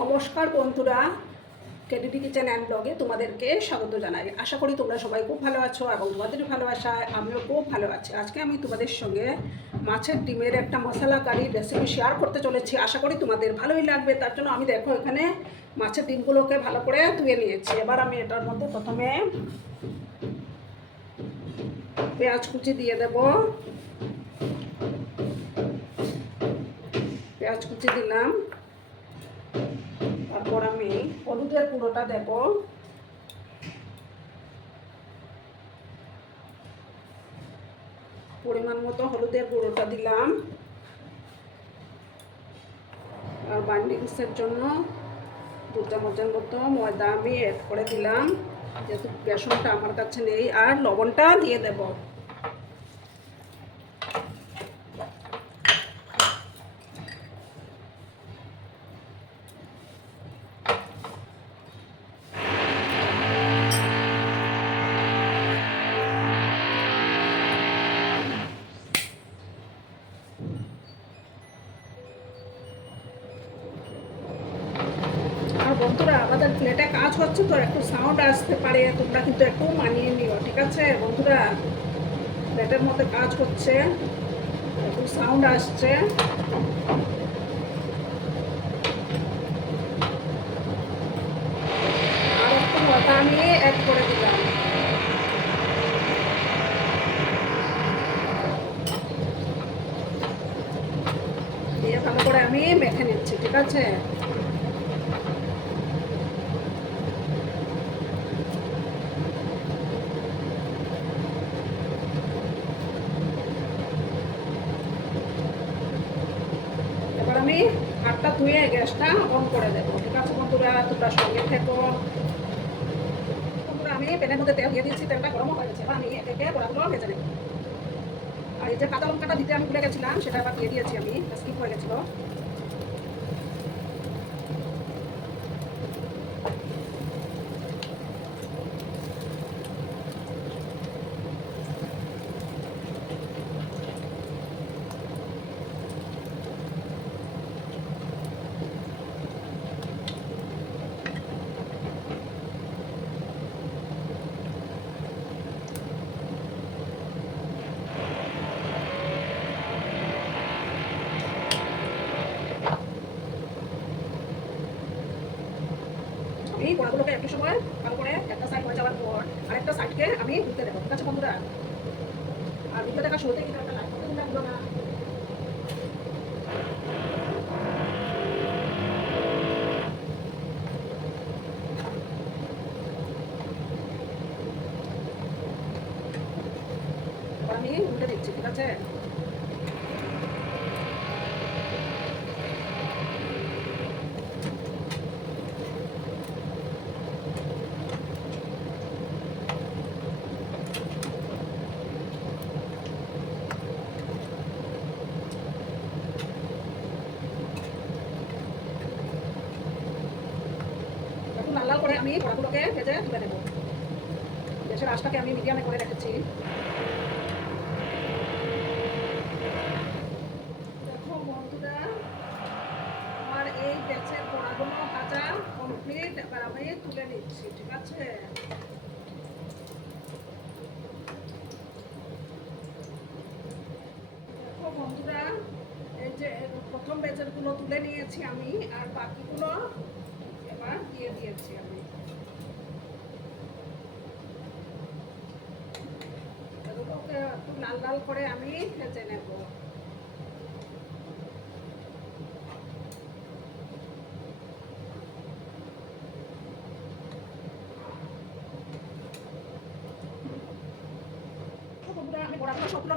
নমস্কার বন্ধুরা KDD kitchen and ব্লগে তোমাদেরকে স্বাগত জানাই। আশা করি তোমরা সবাই খুব ভালো আছো এবং তোমাদের ভালোবাসায় আমিও খুব ভালো আছি। আজকে আমি তোমাদের সঙ্গে মাছের ডিমের একটা মশলা কারি রেসিপি শেয়ার করতে চলেছি। আশা করি তোমাদের ভালোই লাগবে। তার জন্য আমি দেখো এখানে মাছের ডিমগুলোকে ভালো করে ধুয়ে নিয়েছি। এবার আমি এটার মধ্যে প্রথমে পেঁয়াজ কুচি দিয়ে দেব। পেঁয়াজ কুচি দিলাম। তারপর আমি হলুদের গুঁড়োটা দেব। পরিমাণ মতো হলুদের গুঁড়োটা দিলাম। আর বাইন্ডিংসের জন্য দু চামচের মতো ময়দা আমি এড করে দিলাম। যেহেতু বেসনটা আমার কাছে নেই, আর লবণটা দিয়ে দেব। কাজ হচ্ছে তো একটু সাউন্ড আসতে পারে, তোমরা কিন্তু একটু মানিয়ে নিও, ঠিক আছে? বন্ধুরা প্লেটের মধ্যে কাজ হচ্ছে একটু সাউন্ড আসছে। আর একটু মতা আমি অ্যাড করে দিলাম। দিয়ে ভালো করে আমি মেখে নিচ্ছি, ঠিক আছে এবার আমি হাতটা ধুয়ে গ্যাসটা অন করে দেবো ঠিক আছে বন্ধুরা সঙ্গে আমি প্যানের মধ্যে তেল দিয়ে দিচ্ছি তেলটা গরমও হয়ে গেছে আমি একে বড়াগুলো ভেজে নেব। আর এই যে কাঁচা লঙ্কাটা দিতে আমি ভুলে গেছিলাম, সেটা আবার দিয়ে দিয়েছি আমি স্কিপ হয়ে গেছিল। একটু সময় ভালো করে একটা সাইড হয়ে যাওয়ার পর আরেকটা সাইডকে আমি ধুতে দেবো। ঠিক আছে বন্ধুরা? আর দেখা শুরুতে কিন্তু একটা লাইট দিলাম না আমি উল্টে দিচ্ছি, ঠিক আছে একটু লাল লাল করে আমি বড়াগুলোকে ভেজে তুলে নেব। গ্যাসের আঁচটাকে আমি মিডিয়ামে করে রেখেছি। দেখো বন্ধুরা, আমার এই গ্যাসের বড়াগুলো ভাজা কমপ্লিট এবার আমি তুলে নিচ্ছি, ঠিক আছে? বন্ধুরা, এই যে প্রথম বেজেরগুলো তুলে নিয়েছি আমি, আর বাকিগুলো এবার দিয়ে দিয়েছি আমি এগুলোকে একটু লাল লাল করে আমি ভেজে নেব।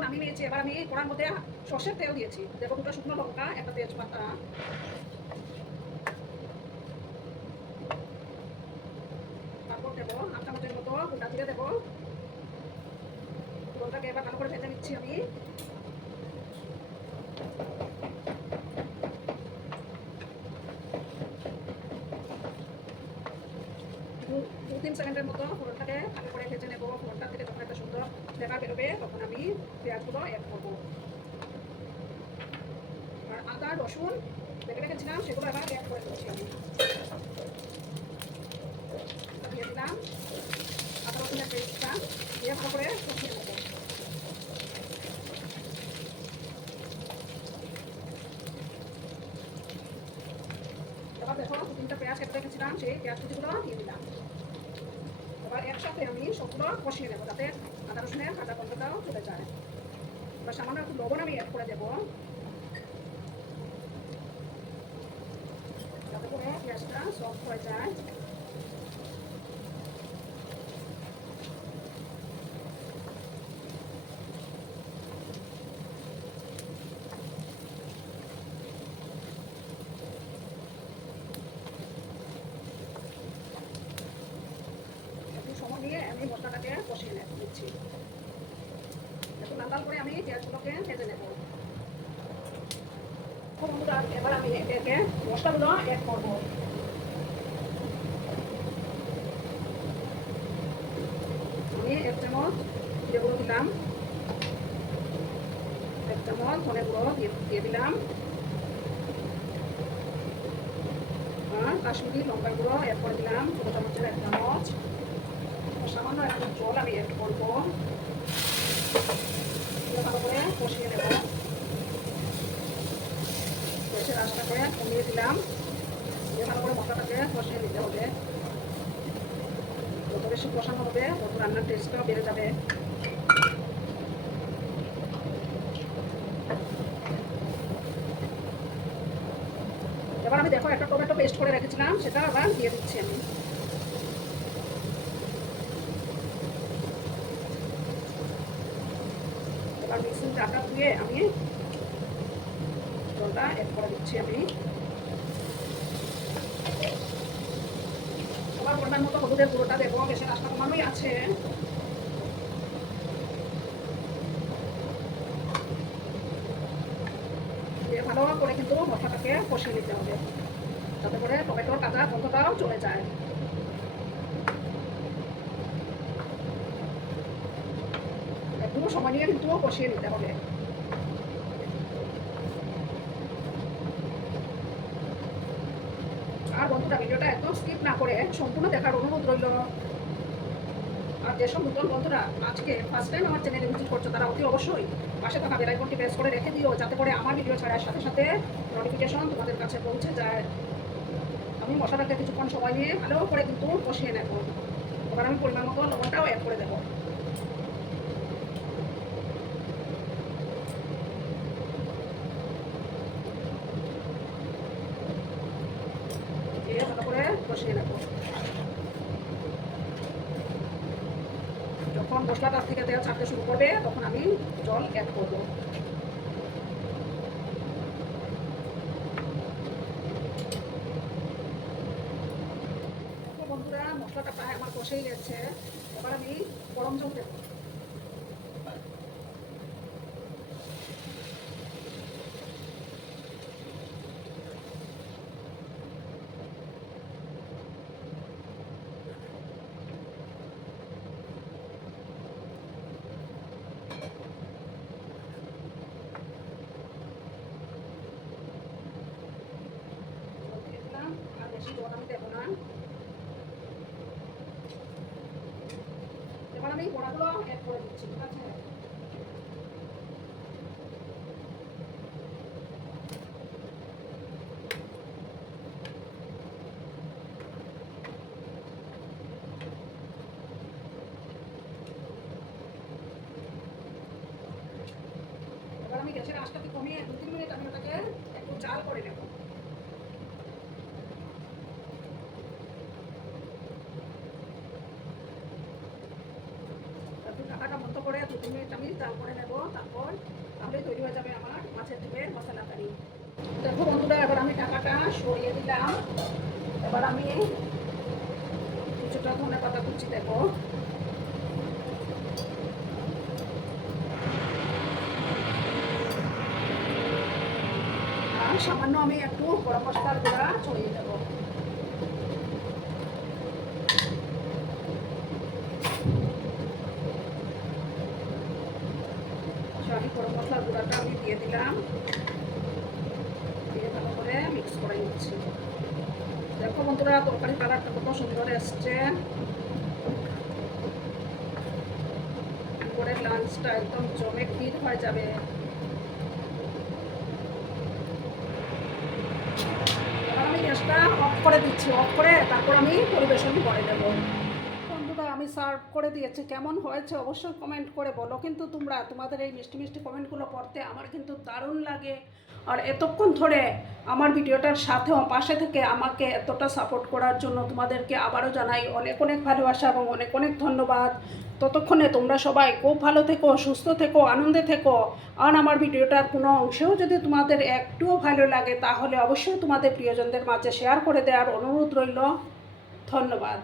নামিয়ে নিয়েছি। আমি মধ্যে সর্ষের তেল দেখো শুকনো লঙ্কা, একটা তেজপাতা। তারপর দেবো চামচের মতো গোটা জিরে দেবো। পটলটাকে এবার ভালো করে ভেজে নিচ্ছি আমি। দু তিন সেকেন্ডের মতো ফোড়নটাকে ভালো করে ভেজে নেব। ফোড়নটা থেকে যখন একটা সুন্দর ফ্লেভার বেরোবে, তখন আমি পেঁয়াজগুলো অ্যাড করব। আর আদা, রসুন দেখে রেখেছিলাম, সেগুলো এবার অ্যাড করে দিচ্ছি আমি। দিয়ে দিলাম, আদা রসুনের পেস্টটা দিয়ে ভালো করে সেই পেঁয়াজ কুচিগুলো দিয়ে দিলাম। এবার একসাথে আমি সবগুলো কষিয়ে নেব যাতে আদা রসুনের কাঁচা গন্ধটাও চলে যায়। এবার সামান্য একটু লবণ আমি অ্যাড করে দেবো। যাতে করে পেঁয়াজটা সফট হয়ে যায় একটু সময় নিয়ে আমি মশলাটাকে কষিয়ে নে- নিচ্ছি একটু লাল করে আমি পেঁয়াজগুলোকে ভেজে নেব। এবার আমি একে মশলাগুলো অ্যাড করব। আমি এক চামচ জিরে গুঁড়ো দিলাম। এক চামচ ধনে গুঁড়ো দিয়ে দিলাম। আর কাশ্মীরি লঙ্কার গুঁড়ো অ্যাড করে দিলাম। ছোটো চামচের এক চামচ। সামান্য জল আমি অ্যাড করব ভালো করে কষিয়ে নেব কষে রাস্তা কমিয়ে দিলাম ভালো করে মশলাটাকে কষিয়ে নিতে হবে যত বেশি কষানো হবে তত রান্নার টেস্টটাও বেড়ে যাবে এবার আমি দেখো একটা টমেটো পেস্ট করে রেখেছিলাম, সেটা আবার দিয়ে দিচ্ছি আমি। এবার মিক্সিং চাটা ধুয়ে আমি জলটা অ্যাড করে দিচ্ছি আমি। আবার পরিমাণ মতো হলুদের গুঁড়োটা দেবো, বেশি রাস্তা কমানোই আছে। ভালো করে কিন্তু মশলাটাকে কষিয়ে নিতে হবে, যাতে করে টমেটোর কাঁচা গন্ধটাও চলে যায় একটু সময় নিয়ে কিন্তু কষিয়ে নিতে হবে। আর বন্ধুরা, ভিডিওটা একদম স্কিপ না করে সম্পূর্ণ দেখার অনুরোধ রইল। আর যেসব নতুন বন্ধুরা আজকে ফার্স্ট টাইম আমার চ্যানেলে ভিজিট করছ, তারা অতি অবশ্যই পাশে থাকা বেলাইকনটি প্রেস করে রেখে দিও, যাতে করে আমার ভিডিও ছাড়ার সাথে সাথে নোটিফিকেশন তোমাদের কাছে পৌঁছে যায়। আমি মশলাটাকে কিছুক্ষণ সময় নিয়ে ভালো করে কিন্তু কষিয়ে নেব। এবার আমি পরিমাণ মতো লবণটাও অ্যাড করে দেবো দিয়ে ভালো করে কষিয়ে নেব যখন থেকে তেল ছাড়তে শুরু করবে, তখন আমি জল অ্যাড করব। বন্ধুরা, মশলাটা প্রায় আমার কষেই গেছে। এবার আমি গরম জল দেবো জল দিয়ে দিলাম আর বেশি জল আমি দেবো না আমি বড়াগুলো অ্যাড করে দিচ্ছি, ঠিক আছে? আমি গ্যাসের আঁচটাকে কমিয়ে দু তিন মিনিট আমি ওটাকে একটু জাল করে নেব একটু ঢাকাটা বন্ধ করে তারপর তাহলে তৈরি হয়ে যাবে আমার মাছের মশলা দেখো বন্ধুরা, এবার আমি টাকাটা সরিয়ে দিলাম। এবার আমি কিছুটা ধনে পাতা কুচি দেবো। সামান্য আমি একটু গরম মশলার গুঁড়া ছড়িয়ে দেবো সরি গরম মশলার গুঁড়াটা আমি দিয়ে দিলাম। দিয়ে ভালো করে মিক্স করে নিচ্ছি। দেখো বন্ধুরা, তরকারি কালারটা কত সুন্দর এসছে। করে লাঞ্চটা একদম জমে ক্ষীর হয়ে যাবে। আমি গ্যাসটা অফ করে দিচ্ছি অফ করে তারপর আমি পরিবেশন করে দেব আমি সার্ভ করে দিয়েছি, কেমন হয়েছে অবশ্যই কমেন্ট করে বলো। কিন্তু তোমরা তোমাদের এই মিষ্টি মিষ্টি কমেন্টগুলো পড়তে আমার কিন্তু দারুণ লাগে। আর এতক্ষণ ধরে আমার ভিডিওটার সাথেও পাশে থেকে আমাকে এতটা সাপোর্ট করার জন্য তোমাদেরকে আবারও জানাই অনেক অনেক ভালোবাসা এবং অনেক অনেক ধন্যবাদ। ততক্ষণে তোমরা সবাই খুব ভালো থেকো, সুস্থ থেকো, আনন্দে থেকো। আর আমার ভিডিওটার কোনো অংশেও যদি তোমাদের একটুও ভালো লাগে তাহলে অবশ্যই তোমাদের প্রিয়জনদের মাঝে শেয়ার করে দেওয়ার অনুরোধ রইল। ধন্যবাদ।